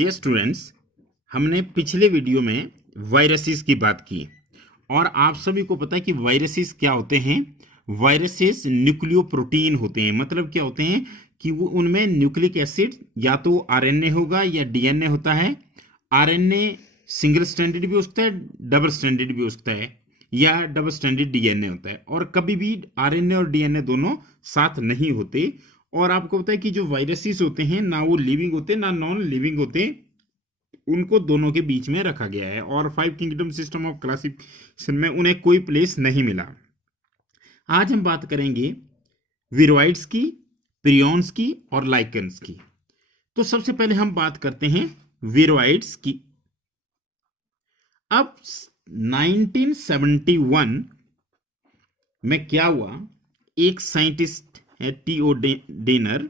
Dear students, हमने पिछले video में वायरसेस की बात की और आप सभी को पता है कि वायरसेस क्या होते हैं। वायरसेस न्यूक्लियोप्रोटीन होते हैं। मतलब क्या होते हैं कि वो उनमें न्यूक्लिक एसिड या तो आरएनए होगा या डीएनए होता है। आरएनए सिंगल स्ट्रैंडेड भी हो सकता है, डबल स्ट्रैंडेड भी हो सकता है, या डबल स्ट्रैंडेड डीएनए होता है। और कभी भी आरएनए और डीएनए दोनों साथ नहीं होते। और आपको पता है कि जो वायरसेस होते हैं ना वो लिविंग होते ना नॉन लिविंग होते, उनको दोनों के बीच में रखा गया है। और 5 किंगडम सिस्टम ऑफ क्लासिफिकेशन में उन्हें कोई प्लेस नहीं मिला। आज हम बात करेंगे विरोइड्स की, प्रियॉन्स की और लाइकेंस की। तो सबसे पहले हम बात करते हैं विरोइड्स की। अब 1971 में क्या हुआ, एक साइंटिस्ट है टीओ डेनर,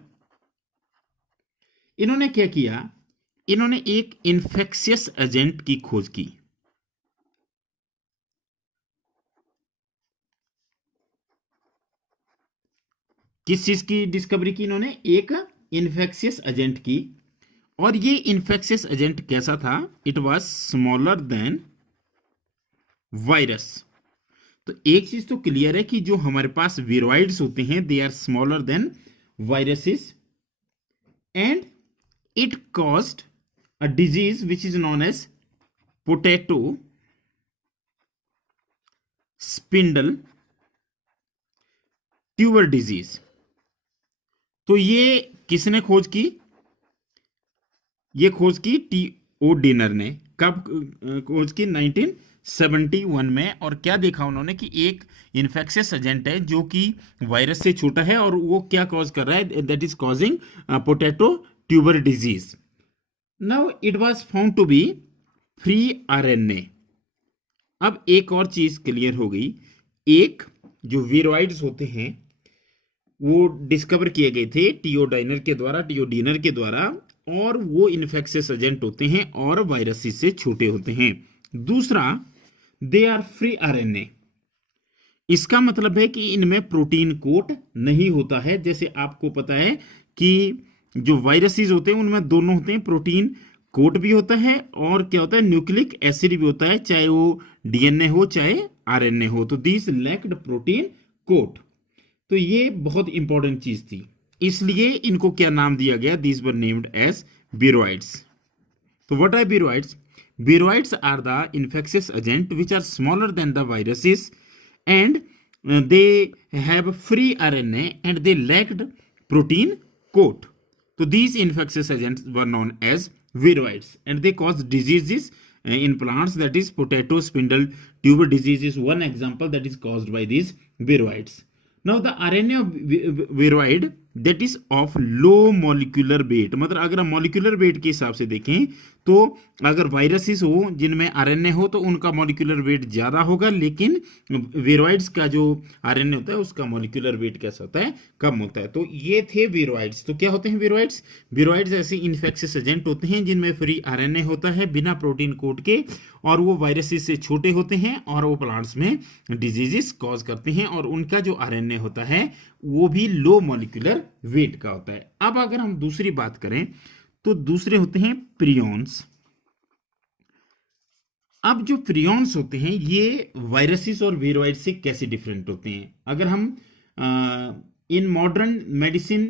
इन्होंने क्या किया, इन्होंने एक इन्फेक्शियस एजेंट की खोज की। किस चीज की डिस्कवरी की इन्होंने? एक इन्फेक्शियस एजेंट की। और ये इन्फेक्शियस एजेंट कैसा था? It was smaller than virus. तो एक चीज तो क्लियर है कि जो हमारे पास विरोइड्स होते हैं they are smaller than viruses and it caused a disease which is known as potato spindle tuber disease। तो ये किसने खोज की? ये खोज की टीओ डेनर ने। कब खोज की? 1971 में। और क्या देखा उन्होंने कि एक इन्फेक्शियस एजेंट है जो कि वायरस से छोटा है और वो क्या कॉज कर रहा है? That is causing potato tuber disease. Now it was found to be free RNA. अब एक और चीज क्लियर हो गई, एक जो विरोइड्स होते हैं वो डिस्कवर किए गए थे टीओ डेनर के द्वारा, और वो इन्फेक्शियस एजेंट होते हैं और वायरसेस से छोटे होते हैं। दूसरा, दे आर फ्री आरएनए। इसका मतलब है कि इनमें प्रोटीन कोट नहीं होता है। जैसे आपको पता है कि जो वायरसेस होते हैं उनमें दोनों होते हैं, प्रोटीन कोट भी होता है और क्या होता है, न्यूक्लिक एसिड भी होता है, चाहे वो डीएनए हो चाहे आरएनए हो। तो दिस लैक्ड प्रोटीन कोट। तो ये बहुत इंपॉर्टेंट चीज थी, इसलिए इनको क्या नाम दिया गया? These were named as viroids. तो what are viroids? Viroids are the infectious agent which are smaller than the viruses and they have free RNA and they lacked protein coat. So these infectious agents were known as viroids and they cause diseases in plants, that is potato spindle tuber disease is one example that is caused by these viroids. Now the RNA of viroid that is of low molecular weight। मतलब अगर हम molecular weight के हिसाब से देखें तो अगर viruses हो जिनमें आरएनए हो तो उनका मॉलिक्यूलर वेट ज्यादा होगा, लेकिन विरोइड्स का जो आरएनए होता है उसका मॉलिक्यूलर वेट कैसा होता है? कम होता है। तो ये थे विरोइड्स। तो क्या होते हैं विरोइड्स? विरोइड्स ऐसे इन्फेक्शियस एजेंट होते हैं जिनमें फ्री आरएनए होता है बिना प्रोटीन कोट के, और वो वायरसेस से छोटे होते हैं और वो प्लांट्स में डिजीजेस कॉज करते हैं, और उनका जो आरएनए होता है वो भी लो मॉलिक्यूलर वेट का होता है। अब अगर हम दूसरी बात करें तो दूसरे होते हैं प्रियॉन्स। अब जो प्रियॉन्स होते हैं ये वायरसेस और विरोइड से कैसे डिफरेंट होते हैं? अगर हम इन मॉडर्न मेडिसिन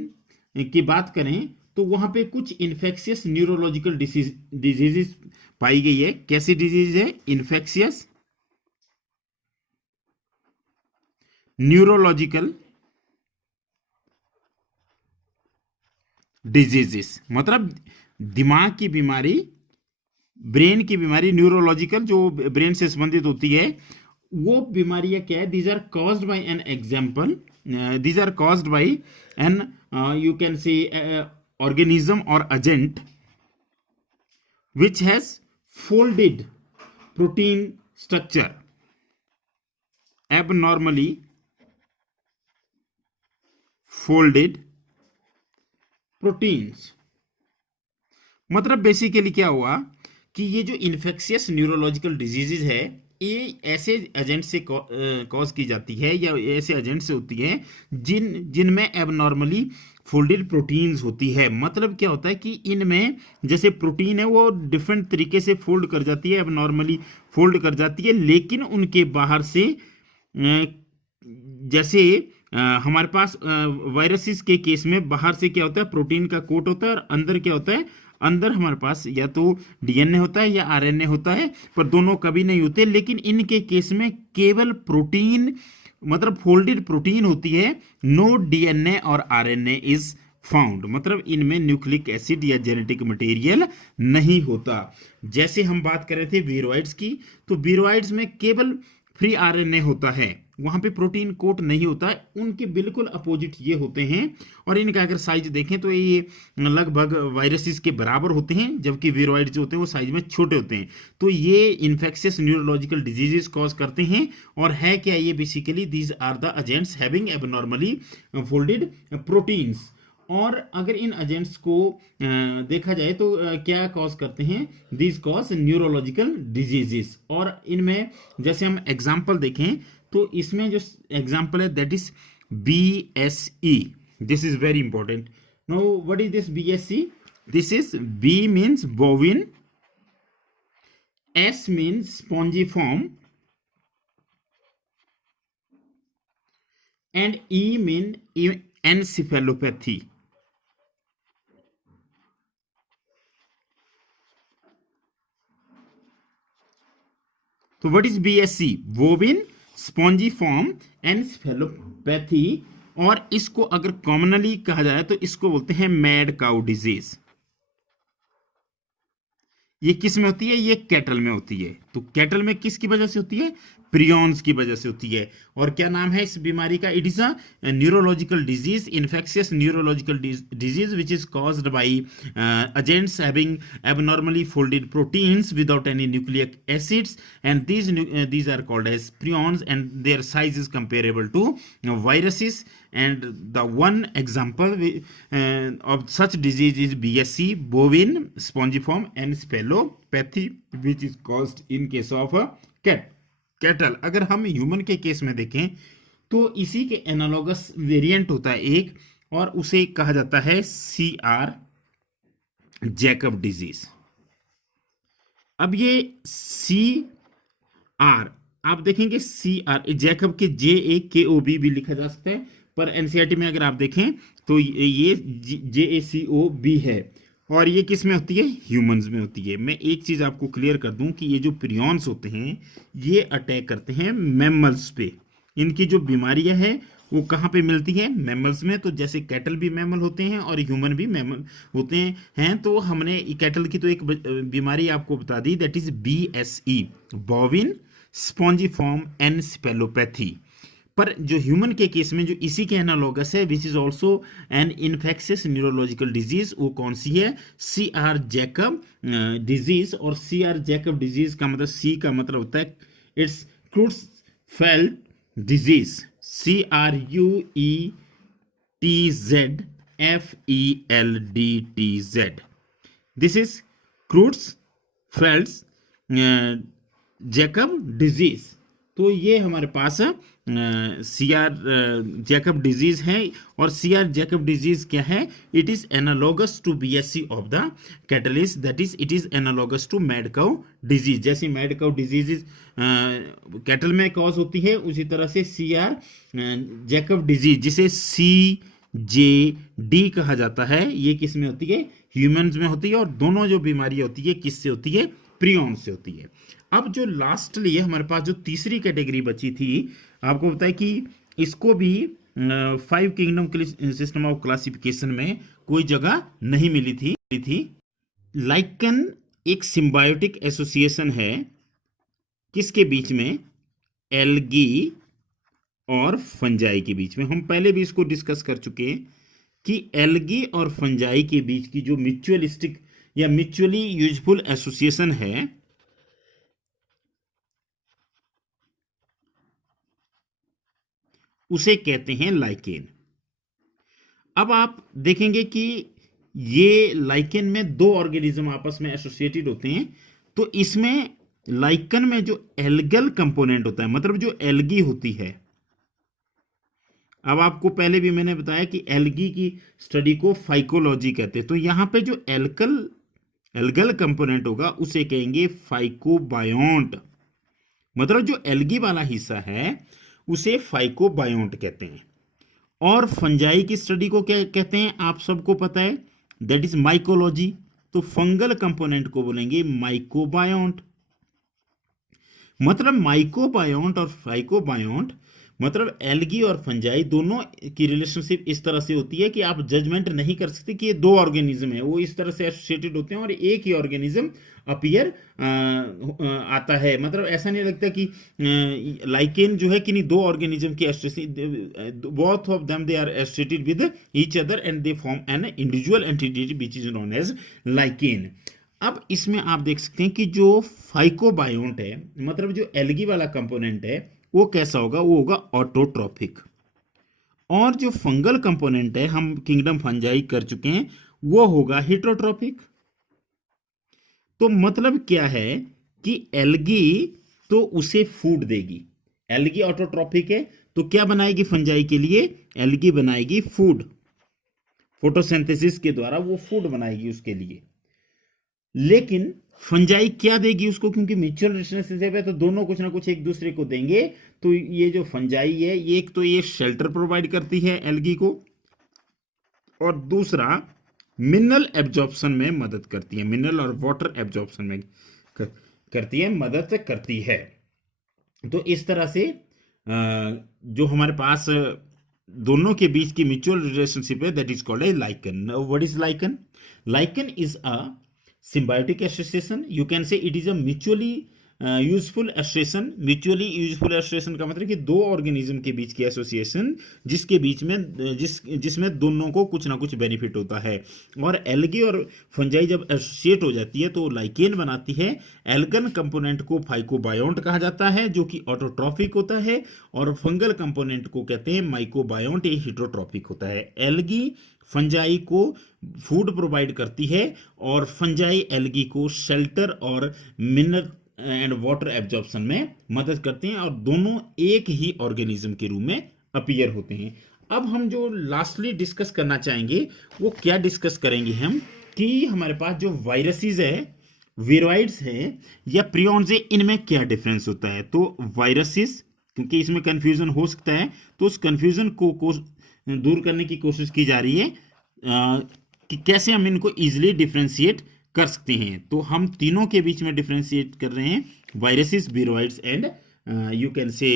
की बात करें तो वहां पे कुछ इन्फेक्शियस न्यूरोलॉजिकल डिजीजेस पाई गई है। कैसी डिजीज है? Infectious neurological diseases. मतलब दिमाग की बीमारी, ब्रेन की बीमारी, न्यूरोलॉजिकल जो ब्रेन से संबंधित होती है वो बीमारियां क्या है? These are caused by an example, these are caused by an you can say organism और agent which has folded protein structure abnormally folded proteins. मतलब बेसिकली क्या हुआ कि ये जो इन्फेक्शियस न्यूरोलॉजिकल डिजीजेज है ये ऐसे एजेंट से कॉज की जाती है या ऐसे एजेंट से होती है जिनमें एबनॉर्मली फोल्डेड प्रोटीन्स होती है। मतलब क्या होता है कि इनमें जैसे प्रोटीन है वो डिफरेंट तरीके से फोल्ड कर जाती है, एबनॉर्मली फोल्ड कर जाती है, लेकिन उनके बाहर से जैसे हमारे पास वायरसेस के केस में बाहर से क्या होता है, प्रोटीन का कोट होता है, और अंदर क्या होता है, अंदर हमारे पास या तो डीएनए होता है या आरएनए होता है, पर दोनों कभी नहीं होते। लेकिन इनके केस में केवल प्रोटीन, मतलब फोल्डेड प्रोटीन होती है, नो डीएनए और आरएनए इज फाउंड। मतलब इनमें न्यूक्लिक एसिड या जेनेटिक मटेरियल नहीं होता। जैसे हम बात कर रहे थे वीरोइड्स की, तो वीरोइड्स में केवल फ्री आरएनए होता है, वहां पे प्रोटीन कोट नहीं होता है। उनके बिल्कुल अपोजिट ये होते हैं, और इनका अगर साइज देखें तो ये लगभग वायरसेस के बराबर होते हैं, जबकि वीरोइड जो होते हैं वो साइज में छोटे होते हैं। तो ये इन्फेक्शियस न्यूरोलॉजिकल डिजीजेस कॉज करते हैं। और है क्या ये, basically these are the agents having abnormally folded proteins. और अगर इन एजेंट्स को देखा जाए तो क्या कॉज करते हैं, दिस कॉज न्यूरोलॉजिकल डिजीजेस। और इनमें जैसे हम एग्जांपल देखें तो इसमें जो एग्जांपल है that is BSE। This is very important. Now what is this BSE? This is B means bovine, S means spongiform, and E mean encephalopathy. तो what is BSE? Bovine spongiform encephalopathy. और इसको अगर commonly कहा जाए तो इसको बोलते हैं मैड काउ डिजीज। ये किस में होती है? ये कैटल में होती है। तो कैटल में किसकी वजह से होती है? प्रियॉन्स की वजह से होती है। और क्या नाम है इस बीमारी का? It is a neurological disease, infectious neurological disease which is caused by agents having abnormally folded proteins without any nucleic acids, and these are called as prions, and their size is comparable to viruses. And the one example of such disease is BSE, bovine spongiform encephalopathy, which is caused in case of a cattle. अगर हम human के case में देखें तो इसी के analogous variant होता है एक, और उसे कहा जाता है CR जैकब डिजीज। अब ये CR आप देखेंगे, CR जैकब के JAKOB भी लिखा जा सकता है, पर एनसीईआरटी में अगर आप देखें तो ये JACOB है। और ये किस में होती है? ह्यूमंस में होती है। मैं एक चीज आपको क्लियर कर दूं कि ये जो प्रियॉन्स होते हैं ये अटैक करते हैं मैमल्स पे। इनकी जो बीमारियां है वो कहाँ पे मिलती है? मैमल्स में। तो जैसे कैटल भी मैमल होते हैं और ह्यूमन भी मैमल होते हैं। तो हमने कैटल की तो एक बीमारी आपको बता दी, that is BSE, bovine spongiform encephalopathy. पर जो ह्यूमन के केस में जो इसी के एनालॉगस है, which is also an infectious neurological disease, वो कौन सी है? CR Jakob disease. और CR जैकब डिजीज का मतलब, C का मतलब होता है it's Creutzfeldt disease, CRUETZFELDTZ। This is Creutzfeldt Jakob disease. तो ये हमारे पास CR जैकब डिजीज है। और CR जैकब डिजीज क्या है? It is analogous to BSE of the cattles, that is it is analogous to mad cow disease. जैसे mad cow disease cattle में cause होती है, उसी तरह से CR जैकब डिजीज, जिसे CJD कहा जाता है, ये किस में होती है? ह्यूमंस में होती है। और दोनों जो बीमारियां होती है किससे होती है? प्रियॉन से होती है। अब जो लास्टली हमारे पास जो तीसरी कैटेगरी बची थी, आपको पता है कि इसको भी 5 किंगडम सिस्टम ऑफ क्लासिफिकेशन में कोई जगह नहीं मिली थी। लाइकन एक सिम्बायोटिक एसोसिएशन है किसके बीच में? एल्गी और फंजाई के बीच में। हम पहले भी इसको डिस्कस कर चुके हैं कि एल्गी और फंजाई के बीच की जो म्यूचुअलिस्टिक या म्यूचुअली यूजफुल एसोसिएशन है, उसे कहते हैं लाइकेन। अब आप देखेंगे कि ये लाइकेन में 2 ऑर्गेनिज्म आपस में एसोसिएटेड होते हैं। तो इसमें लाइकन में जो एल्गल कंपोनेंट होता है, मतलब जो एल्गी होती है, अब आपको पहले भी मैंने बताया कि एल्गी की स्टडी को फाइकोलॉजी कहते हैं, तो यहां पे जो एल्गल कंपोनेंट होगा उसे कहेंगे फाइकोबायोंट। मतलब जो एल्गी वाला हिस्सा है उसे फाइकोबायोंट कहते हैं। और फंजाई की स्टडी को क्या कहते हैं आप सबको पता है, दैट इज माइकोलॉजी। तो फंगल कंपोनेंट को बोलेंगे माइकोबायोंट। मतलब माइकोबायोंट और फाइकोबायोंट, मतलब एल्गी और फंजाई दोनों की रिलेशनशिप इस तरह से होती है कि आप जजमेंट नहीं कर सकते कि ये दो ऑर्गेनिज्म है, वो इस तरह से एसोसिएटेड होते हैं और एक ही ऑर्गेनिज्म अपीयर आता है। मतलब ऐसा नहीं लगता कि लाइकेन जो है कि नहीं दो ऑर्गेनिज्म की both of them they are associated with each other and they form an individual entity which is known as lichen. अब इसमें आप देख सकते हैं कि जो फाइकोबायोंट है, मतलब जो एल्गी वाला कंपोनेंट है, वो कैसा होगा, वो होगा ऑटोट्रॉपिक। और जो फंगल कंपोनेंट है, हम किंगडम फंजाई कर चुके हैं, वो होगा हेटेरोट्रॉपिक। तो मतलब क्या है कि एल्गी तो उसे फूड देगी, एल्गी ऑटोट्रॉपिक है तो क्या बनाएगी फंजाई के लिए, एल्गी बनाएगी फूड, फोटोसिंथेसिस के द्वारा वो फूड बनाएगी उसके लिए। लेकिन फंजाई क्या देगी उसको, क्योंकि म्यूचुअल रिलेशनशिप है तो दोनों कुछ ना कुछ एक दूसरे को देंगे। तो ये जो फंजाई है ये एक तो ये शेल्टर प्रोवाइड करती है एल्गी को, और दूसरा मिनरल एब्जॉर्प्शन में मदद करती है, मिनरल और वाटर एब्जॉर्प्शन में करती है, मदद करती है। तो इस तरह से जो हमारे पास दोनों के बीच की म्यूचुअल रिलेशनशिप है that is called a lichen. What is lichen? Lichen is a symbiotic association. You can say it is a mutually useful association. Mutually useful association का मतलब कि दो ऑर्गेनिज्म के बीच की एसोसिएशन जिसके बीच में जिसमें दोनों को कुछ ना कुछ बेनिफिट होता है। और एल्गी और फंजाई जब एसोसिएट हो जाती है तो लाइकेन बनाती है। एल्गन कंपोनेंट को फाइकोबायोंट कहा जाता है जो कि ऑटोट्रॉफिक होता है, और फंगल कंपोनेंट को कहते हैं माइकोबायोंट, ये हेटेरोट्रॉपिक होता है। एल्गी फंजाई को फूड प्रोवाइड करती है और फंजाई एल्गी को शेल्टर और मिनरल एंड वाटर एब्जॉर्प्शन में मदद करते हैं, और दोनों एक ही ऑर्गेनिज्म के रूप में अपीयर होते हैं। अब हम जो लास्टली डिस्कस करना चाहेंगे वो क्या डिस्कस करेंगे हम, कि हमारे पास जो वायरसेस है, वीरोइड्स है या प्रियॉन्स है, इनमें क्या डिफरेंस होता है। तो वायरसेस, क्योंकि इसमें कंफ्यूजन हो सकता है, तो उस कंफ्यूजन को दूर करने की कोशिश की जा रही है कि कैसे हम इनको इजीली डिफरेंशिएट कर सकते हैं। तो हम तीनों के बीच में डिफरेंशिएट कर रहे हैं, viruses, viroids and you can say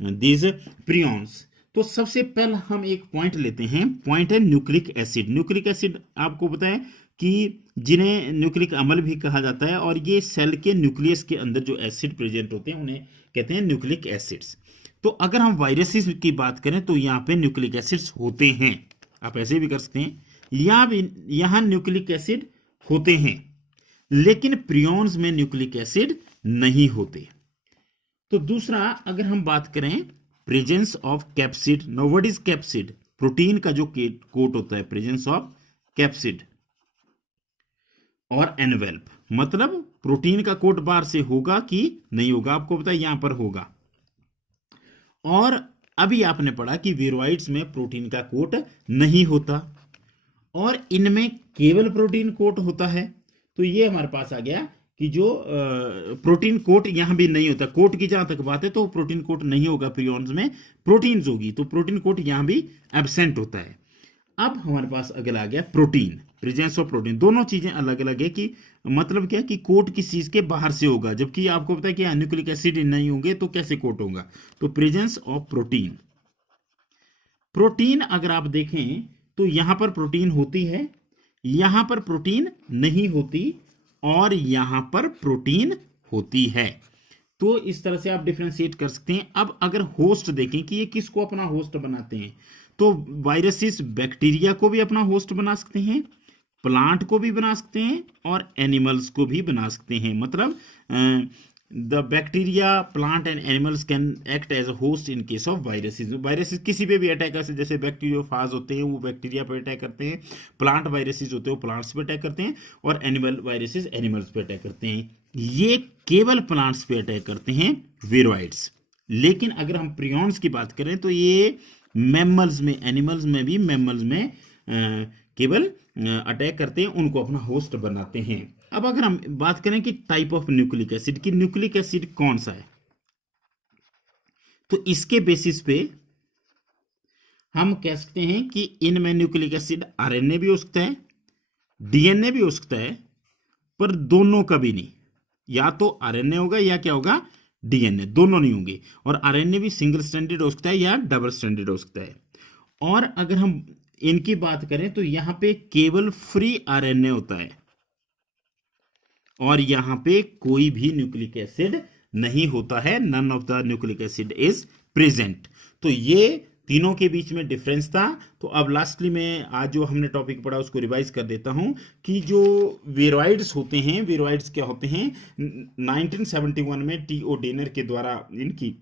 these prions. तो सबसे पहले हम एक पॉइंट लेते हैं, पॉइंट है न्यूक्लिक एसिड। न्यूक्लिक एसिड आपको पता है कि जिन्हें न्यूक्लिक अम्ल भी कहा जाता है, और ये सेल के न्यूक्लियस के अंदर जो एसिड प्रेजेंट होते हैं उन्हें कहते हैं न्यूक्लिक एसिड्स। तो अगर हम वायरसेस की बात करें तो यहाँ पे न्यूक्लिक एसिड्स होते हैं, आप ऐसे भी कर सकते हैं, यहाँ न्यूक्लिक एसिड होते हैं, लेकिन प्रियॉन्स में न्यूक्लिक एसिड नहीं होते। तो दूसरा अगर हम बात करें presence of capsid. Now what is capsid? Protein का जो कोट होता है, प्रेजेंस ऑफ कैप्सिड और एनवेल्प, मतलब प्रोटीन का कोट बाहर से होगा कि नहीं होगा, आपको पता है यहां पर होगा। और अभी आपने पढ़ा कि वीरोइड्स में प्रोटीन का कोट नहीं होता और इनमें केवल प्रोटीन कोट होता है। तो ये हमारे पास आ गया कि जो प्रोटीन कोट यहां भी नहीं होता। कोट की जहां तक बात है तो प्रोटीन कोट नहीं होगा, प्रियॉन्स में प्रोटीन्स होगी, तो प्रोटीन कोट यहां भी एब्सेंट होता है। अब हमारे पास अगला आ गया प्रोटीन, प्रेजेंस ऑफ प्रोटीन। दोनों चीजें अलग अलग है कि मतलब क्या कि कोट किस चीज के बाहर से होगा, जबकि आपको पता है कि न्यूक्लिक एसिड नहीं होंगे तो कैसे कोट होगा। तो प्रेजेंस ऑफ प्रोटीन, प्रोटीन अगर आप देखें तो यहां पर प्रोटीन होती है, यहां पर प्रोटीन नहीं होती, और यहां पर प्रोटीन होती है। तो इस तरह से आप डिफरेंशिएट कर सकते हैं। अब अगर होस्ट देखें कि ये किसको अपना होस्ट बनाते हैं, तो वायरसेस बैक्टीरिया को भी अपना होस्ट बना सकते हैं, प्लांट को भी बना सकते हैं, और एनिमल्स को भी बना सकते हैं। मतलब the bacteria plant and animals can act as a host in case of viruses. Viruses किसी पे भी अटैक कर सकते, जैसे बैक्टीरियोफाज होते हैं वो बैक्टीरिया पे अटैक करते हैं, प्लांट वायरसेस होते हैं वो प्लांट्स पे अटैक करते हैं, और एनिमल वायरसेस एनिमल्स पे अटैक करते हैं। ये केवल प्लांट्स पे अटैक करते हैं, वीरोइड्स। लेकिन अगर हम प्रियॉन्स की बात करें तो ये मैमल्स में, एनिमल्स में भी, मैमल्स में केवल अटैक करते हैं, उनको अपना होस्ट बनाते हैं। अब अगर हम बात करें कि टाइप ऑफ न्यूक्लिक एसिड की, न्यूक्लिक एसिड कौन सा है, तो इसके बेसिस पे हम कह सकते हैं कि इनमें न्यूक्लिक एसिड आरएनए भी हो सकता है, डीएनए भी हो सकता है, पर दोनों का भी नहीं। या तो आरएनए होगा या क्या होगा, डीएनए, दोनों नहीं होंगे। और आरएनए भी सिंगल स्ट्रैंडेड हो सकता है या डबल स्ट्रैंडेड हो सकता है। और अगर हम इनकी बात करें तो यहां पे केवल फ्री आरएनए होता है, और यहां पे कोई भी न्यूक्लिक एसिड नहीं होता है, none of the nucleic acid is present. तो ये तीनों के बीच में डिफरेंस था। तो अब लास्टली मैं आज जो हमने टॉपिक पढ़ा उसको रिवाइज कर देता हूं कि जो वीरोइड्स होते हैं, वीरोइड्स क्या होते हैं, 1971 में टी.ओ. डेनर के द्वारा इनकी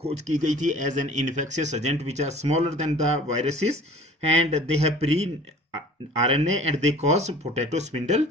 खोज की गई थी as an infectious agent which are smaller than the viruses and they have free RNA and they cause potato spindle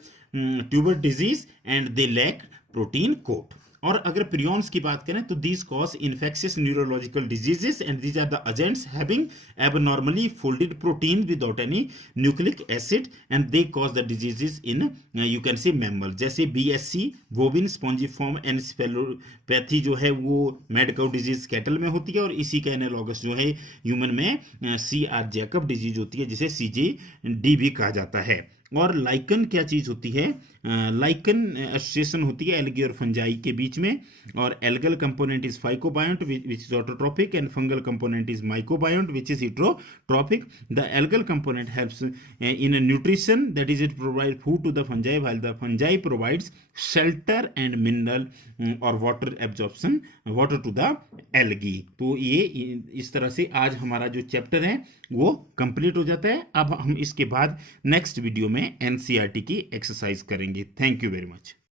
tuber disease and they lack protein coat. और अगर prions की बात करें तो these cause infectious neurological diseases and these are the agents having abnormally folded protein without any nucleic acid and they cause the diseases in you can say mammal, जैसे BSC bovine spongiform encephalopathy जो है वो mad cow disease cattle में होती है, और इसी का एनालॉगस जो है ह्यूमन में CR जैकब डिजीज होती है जिसे CJD भी कहा जाता है। और लाइकन क्या चीज होती है, लाइकन एसोसिएशन होती है एल्गी और फंजाई के बीच में, और algal component is phycobiont which is autotrophic and fungal component is mycobiont which is heterotrophic. The algal component helps in nutrition, that is it provide food to the fungi while the fungi provides shelter and mineral और water absorption, water to the algae. तो ये इस तरह से आज हमारा जो chapter है वो कंप्लीट हो जाता है। अब हम इसके बाद नेक्स्ट वीडियो में एनसीईआरटी की एक्सरसाइज करेंगे। Thank you very much.